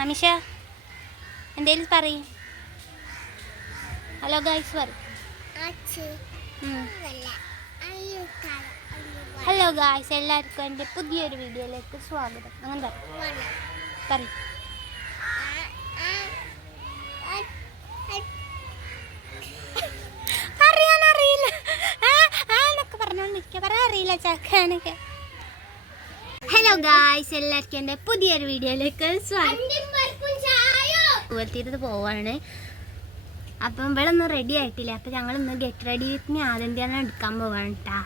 അമിഷ എന്തേലും പറയും. Hello guys പറ. ഹലോ ഗായ്സ്, എല്ലാവർക്കും എൻ്റെ പുതിയൊരു വീഡിയോയിലേക്ക് സ്വാഗതം. അങ്ങനെ പറ. പറയാനറിയില്ല എന്നൊക്കെ പറഞ്ഞോണ്ടിരിക്കുക. പറയാൻ അറിയില്ല ചക്കാനൊക്കെ. ഹലോ ഗായ്സ്, എല്ലാവർക്കും എൻ്റെ പുതിയൊരു വീഡിയോയിലേക്ക് സ്വാഗതം. തീരത്ത് പോവാണ്. അപ്പം ഇവളൊന്നും റെഡി ആയിട്ടില്ല. അപ്പം ഞങ്ങൾ ഇന്ന് ഗെറ്റ് റെഡി വിത്ത് മീ ആദ്യം എടുക്കാൻ പോവാണ് കേട്ടാ.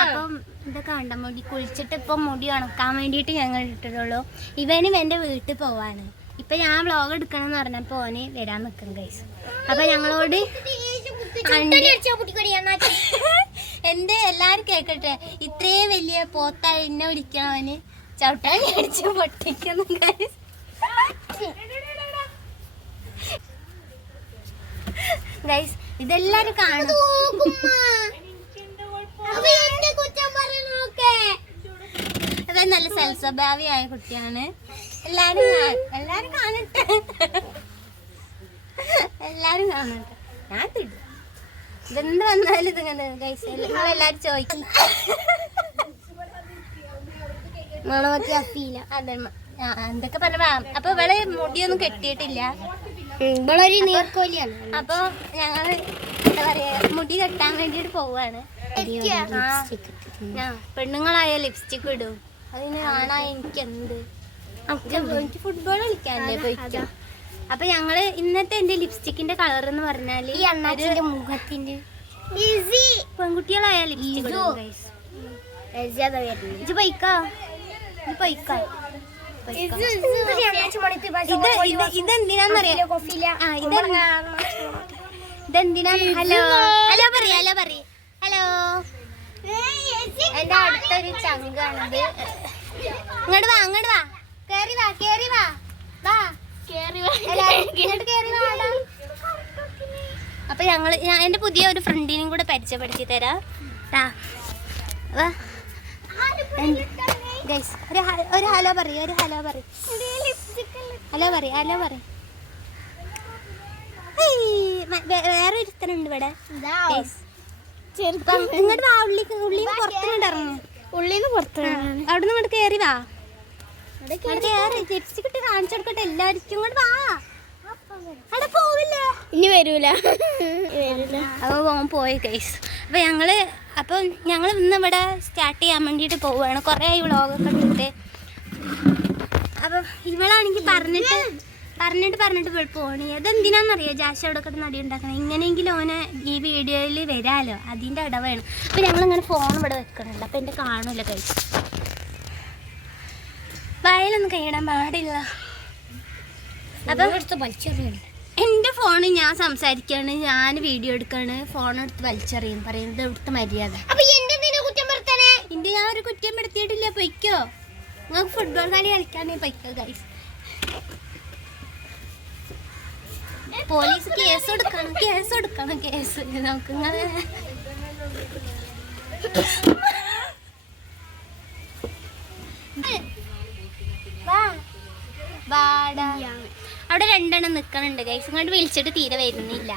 അപ്പം ഇതൊക്കെ കണ്ട മുടി കുളിച്ചിട്ട് ഇപ്പം മുടി ഉണക്കാൻ വേണ്ടിയിട്ട് ഞങ്ങൾ ഇട്ടിട്ടുള്ളൂ. ഇവനും എൻ്റെ വീട്ടിൽ പോവാണ്. ഇപ്പം ഞാൻ വ്ളോഗ് എടുക്കണം എന്ന് പറഞ്ഞപ്പോൾ ഓന് വരാൻ നിൽക്കും ഗൈസ്. അപ്പം ഞങ്ങളോട് എൻ്റെ എല്ലാവരും കേൾക്കട്ടെ, ഇത്രയും വലിയ പോത്തായി എന്നെ വിളിക്കണവന് ചവിട്ടാൻ അടിച്ച് പൊട്ടിക്കുന്നു ഗൈസ്. ഗൈസ് ഇതെല്ലാരും കാണും. അതെ, നല്ല സൽസ്വഭാവിയായ കുട്ടിയാണ്. എല്ലാരും കാണട്ടെ, എല്ലാരും കാണട്ടെ. ഞാൻ തിടും ഇതെന്ത് വന്നാലും ഇതിങ്ങനെ ഗൈസ് നിങ്ങളെല്ലാരും ചോദിക്കും. മണമൊക്കെ അപ്പീല. അതെ, എന്തൊക്കെ പറഞ്ഞ. അപ്പൊ ഇവള് മുടിയൊന്നും കെട്ടിയിട്ടില്ല. ഇവളൊരു നീർക്കോലിയാണ്. അപ്പൊ ഞങ്ങള് എന്താ പറയാ, മുടി കെട്ടാൻ വേണ്ടിട്ട് പോവാണ്. പെണ്ണുങ്ങളായ ലിപ്സ്റ്റിക് ഇടും. അതിന് കാണാൻ എനിക്ക് ഫുട്ബോൾ കളിക്കാനല്ലേ പോയിക്കാം. അപ്പൊ ഞങ്ങള് ഇന്നത്തെ എന്റെ ലിപ്സ്റ്റിക്കിന്റെ കളർ എന്ന് പറഞ്ഞാല് മുഖത്തിന്റെ പെൺകുട്ടികളായ ലിപ്സ്റ്റിക് ഇതെന്തിനാ. ഹലോ ഹലോ പറയ, ഹലോ പറയ, ഹലോ. എന്റെ അടുത്തൊരു ചങ്കാണിത്. ഇങ്ങോട്ട് വാ, അങ്ങോട്ട് വാ, കേറി വാ, കേറി വാ, വാ, ഇങ്ങോട്ട് കേറി വാടാ. അപ്പൊ ഞാൻ എന്റെ പുതിയ ഒരു ഫ്രണ്ടിനെയും കൂടെ പരിചയപ്പെടുത്തി തരാം. ഗൈസ് ഒരു ഹലോ പറയ്, ഒരു ഹലോ പറയ്, ഹലോ പറയ്, ഹലോ പറയ്. വേറെ ഒരുത്തനുണ്ട് ഇവിടെ. ഇങ്ങോട്ട് വാ, ഉള്ളിന്ന് പുറത്തുനിന്ന് ഇറങ്ങും. ഉള്ളിന്ന് പുറത്ത് അവിടെ നിന്ന് ഇങ്ങോട്ട് കയറി വാ. ലിപ്സ്റ്റിക് ഇട്ട് കാണിച്ചു കൊടുക്കട്ടെ എല്ലാവർക്കും. ഇങ്ങോട്ട് വാ. അവിടെ പോവില്ല, ഇനി വരൂല. അപ്പൊ പോയി ഗൈസ്. അപ്പൊ ഞങ്ങൾ ഇന്ന് ഇവിടെ സ്റ്റാർട്ട് ചെയ്യാൻ വേണ്ടിയിട്ട് പോവുകയാണ്. കുറേ ഈ വ്ളോഗൊക്കെ ഇട്ടിട്ട്. അപ്പൊ ഇവളാണെങ്കിൽ പറഞ്ഞിട്ട് പോണി. അതെന്തിനാന്നറിയോ, ജാഷ അവിടെ കിടന്ന് നടി ഉണ്ടാക്കണം. ഇങ്ങനെയെങ്കിലും ഓനെ ഈ വീഡിയോയിൽ വരാലോ, അതിൻ്റെ ഇടവേണം. അപ്പം ഞങ്ങളിങ്ങനെ ഫോൺ ഇവിടെ വെക്കണുണ്ട്. അപ്പം എൻ്റെ കാണൂല കഴിച്ചു. വയലൊന്നും കഴിയിടാൻ പാടില്ല. അപ്പം എൻ്റെ ഫോണ് ഞാൻ സംസാരിക്കാണ്, ഞാൻ വീഡിയോ എടുക്കാണ്, ഫോണെടുത്ത് വലിച്ചെറിയും. പറയുന്നത് ഇവിടുത്തെ മര്യാദ. എൻ്റെ ഞാൻ ഒരു കുറ്റം പെടുത്തിയിട്ടില്ല. പൊയ്ക്കോ, നിങ്ങൾക്ക് ഫുട്ബോൾ കളി കളിക്കാനേ പൊയ്ക്കോ ഗൈസ്. പോലീസ് കേസ് കൊടുക്കണം. കേസ് നമുക്ക് അവിടെ രണ്ടെണ്ണം നിക്കണുണ്ട് ഗൈസ്. ഇങ്ങോട്ട് വിളിച്ചിട്ട് തീരെ വരുന്നില്ല.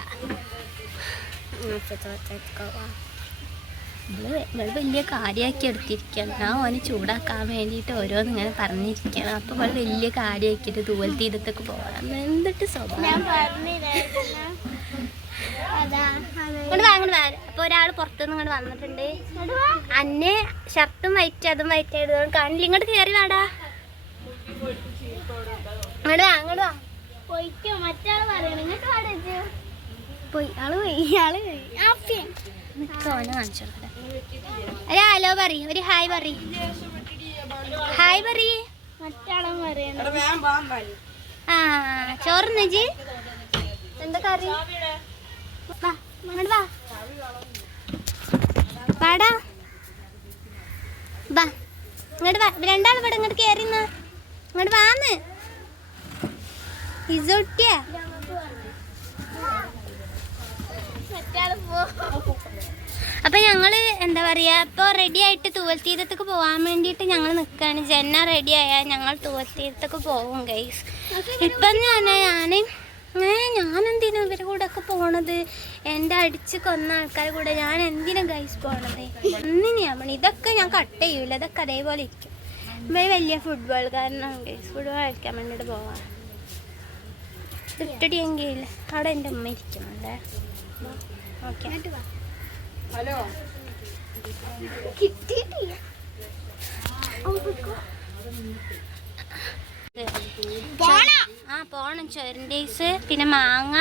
ഇവള് വലിയ കാര്യമാക്കി എടുത്തിരിക്കണം. ഞാൻ ഓന് ചൂടാക്കാൻ വേണ്ടിയിട്ട് ഓരോന്ന് ഇങ്ങനെ പറഞ്ഞിരിക്കണം. അപ്പൊ ഇവള് വലിയ കാര്യമാക്കിയിട്ട് തൂവൽ തീരത്തൊക്കെ പോകാം. എന്തിട്ട് സ്വഭാവം. അപ്പൊ ഒരാൾ പുറത്തുനിന്ന് ഇങ്ങോട്ട് വന്നിട്ടുണ്ട്. അന്നെ ഷർട്ടും വൈറ്റ് അതും വൈറ്റ് ആയിട്ട് കാണില്ല. ഇങ്ങോട്ട് കയറി വാടാ, അങ്ങോട്ട് വാ. പോയി ഹലോ പറ, ഒരു ഹായ് പറ, ഹായ് പറ. ആ ചോറിന് എന്താ കറി? വാടാ, വാ ഇങ്ങോട്ട് വാ. രണ്ടാളും ഇവിടെ ഇങ്ങോട്ട് കയറിന്നാ, ഇങ്ങോട്ട് വാന്ന്. ഇസൊട്ടിയാ അപ്പം ഞങ്ങൾ എന്താ പറയുക ഇപ്പോൾ റെഡി ആയിട്ട് തൂവൽ തീരത്തേക്ക് പോകാൻ വേണ്ടിയിട്ട് ഞങ്ങൾ നിൽക്കുകയാണ്. ജന്ന റെഡി ആയാൽ ഞങ്ങൾ തൂവൽ തീരത്തേക്ക് പോകും ഗൈസ്. ഇപ്പം ഞാനെന്തിനാ ഇവരുടെ കൂടെ ഒക്കെ പോണത്? എൻ്റെ അടിച്ച് കൊന്ന ആൾക്കാരുടെ കൂടെ ഞാൻ എന്തിനാ ഗൈസ് പോണത്? ഒന്നിനെയാണ് ഇതൊക്കെ ഞാൻ കട്ട് ചെയ്യൂല, ഇതൊക്കെ അതേപോലെ ഇരിക്കും. ഇവർ വലിയ ഫുട്ബോൾക്കാരനാണ് ഗൈസ്. ഫുട്ബോൾ കളിക്കാൻ വേണ്ടിയിട്ട് പോവാം. ഇട്ടിടിയെങ്കിൽ അവിടെ എൻ്റെ ഉമ്മ ഇരിക്കുന്നുണ്ട്. ഓക്കെ ഹലോ കിട്ടിയിട്ടില്ല. പോണം. ചൊരണ്ടീസ് പിന്നെ മാങ്ങ